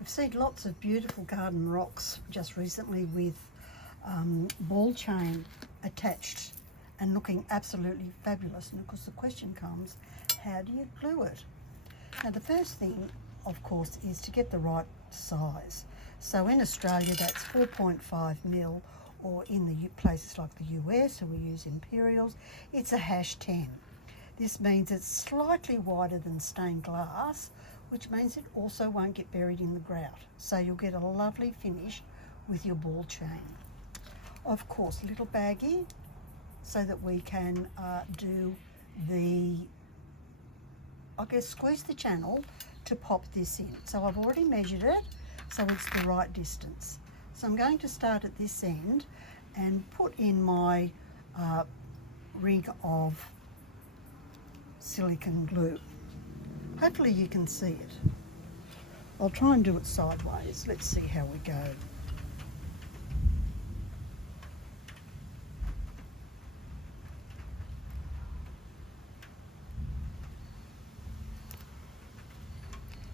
We've seen lots of beautiful garden rocks just recently with ball chain attached and looking absolutely fabulous. And of course the question comes, how do you glue it? Now the first thing, of course, is to get the right size. So in Australia that's 4.5 mil, or in the places like the US, who we use imperials, it's a #10. This means it's slightly wider than stained glass, which means it also won't get buried in the grout. So you'll get a lovely finish with your ball chain. Of course, a little baggie so that we can do the, I guess, squeeze the channel to pop this in. So I've already measured it, so it's the right distance. So I'm going to start at this end and put in my rig of silicone glue. Hopefully you can see it. I'll try and do it sideways. Let's see how we go.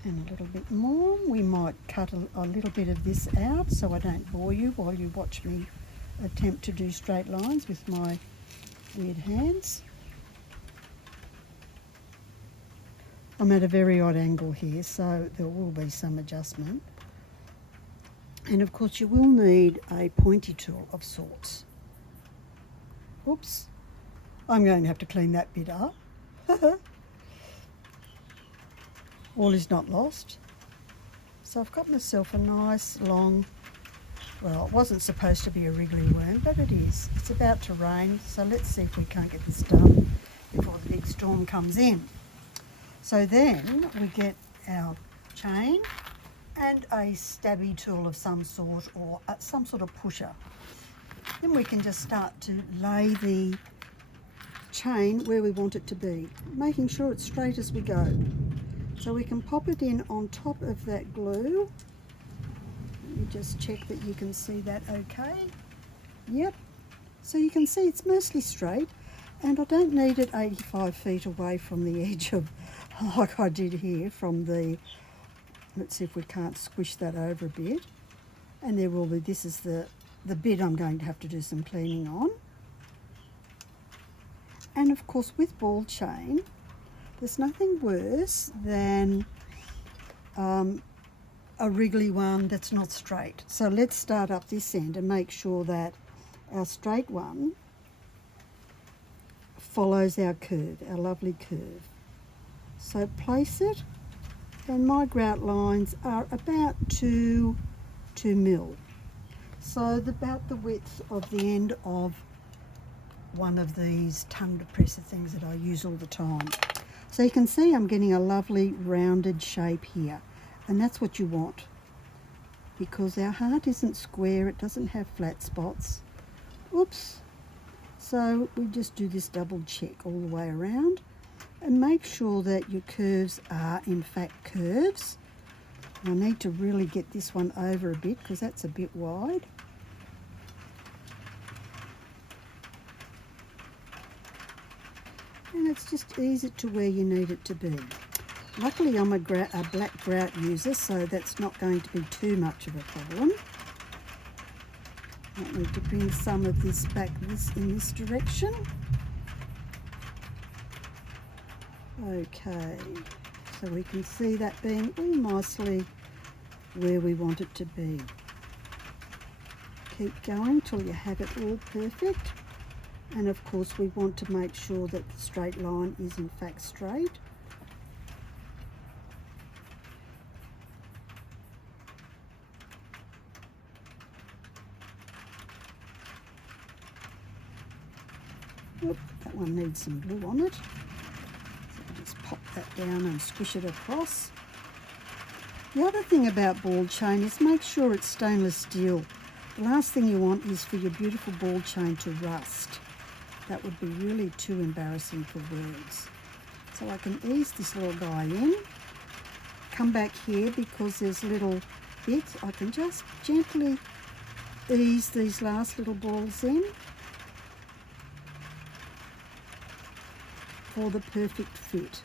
And a little bit more. We might cut a little bit of this out so I don't bore you while you watch me attempt to do straight lines with my weird hands. I'm at a very odd angle here, so there will be some adjustment. And of course you will need a pointy tool of sorts. Oops, I'm going to have to clean that bit up. All is not lost. So I've got myself a nice long, well, it wasn't supposed to be a wriggly worm, but it is. It's about to rain, so let's see if we can't get this done before the big storm comes in. So then we get our chain and a stabby tool of some sort, or some sort of pusher. Then we can just start to lay the chain where we want it to be, making sure it's straight as we go. So we can pop it in on top of that glue. Let me just check that you can see that okay. Yep. So you can see it's mostly straight, and I don't need it 85 feet away from the edge of, like I did here, from the, let's see if we can't squish that over a bit. And there will be, this is the bit I'm going to have to do some cleaning on. And of course with ball chain, there's nothing worse than a wriggly one that's not straight. So let's start up this end and make sure that our straight one follows our curve, our lovely curve. So place it, and my grout lines are about 2 mil. So about the width of the end of one of these tongue depressor things that I use all the time. So you can see I'm getting a lovely rounded shape here, and that's what you want, because our heart isn't square, it doesn't have flat spots. Oops. So we just do this double check all the way around and make sure that your curves are in fact curves. I need to really get this one over a bit because that's a bit wide. And it's just ease it to where you need it to be. Luckily I'm a black grout user, so that's not going to be too much of a problem. I need to bring some of this back in this direction. Okay, so we can see that being all nicely where we want it to be. Keep going till you have it all perfect. And of course we want to make sure that the straight line is in fact straight. Oop, that one needs some glue on it. So I'll just pop that down and squish it across. The other thing about ball chain is make sure it's stainless steel. The last thing you want is for your beautiful ball chain to rust. That would be really too embarrassing for words. So I can ease this little guy in. Come back here because there's little bits. I can just gently ease these last little balls in for the perfect fit.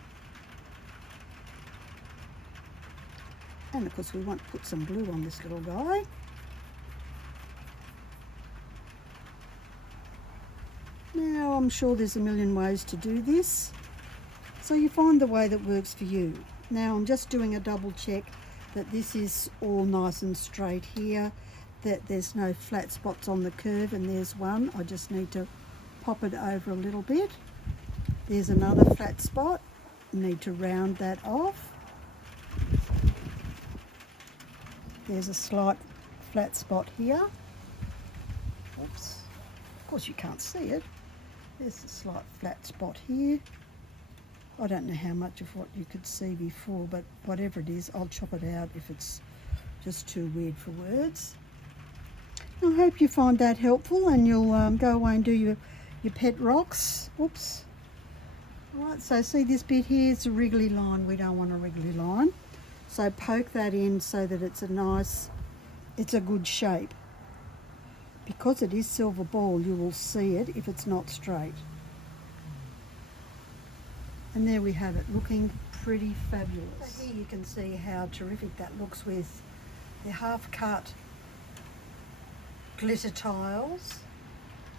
And of course we want to put some glue on this little guy. Now I'm sure there's a million ways to do this, so you find the way that works for you. Now I'm just doing a double check that this is all nice and straight here, that there's no flat spots on the curve, and there's one. I just need to pop it over a little bit. There's another flat spot, need to round that off. There's a slight flat spot here. Oops, of course you can't see it. There's a slight flat spot here. I don't know how much of what you could see before, but whatever it is, I'll chop it out if it's just too weird for words. I hope you find that helpful, and you'll go away and do your pet rocks. Oops. Right, so see this bit here, it's a wriggly line. We don't want a wriggly line. So poke that in so that it's a good shape. Because it is silver ball, you will see it if it's not straight. And there we have it, looking pretty fabulous. So here you can see how terrific that looks with the half-cut glitter tiles,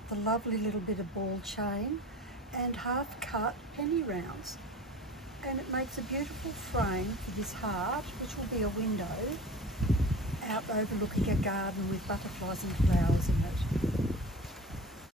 the lovely little bit of ball chain, and half-cut penny rounds. And it makes a beautiful frame for this heart, which will be a window out overlooking a garden with butterflies and flowers in it.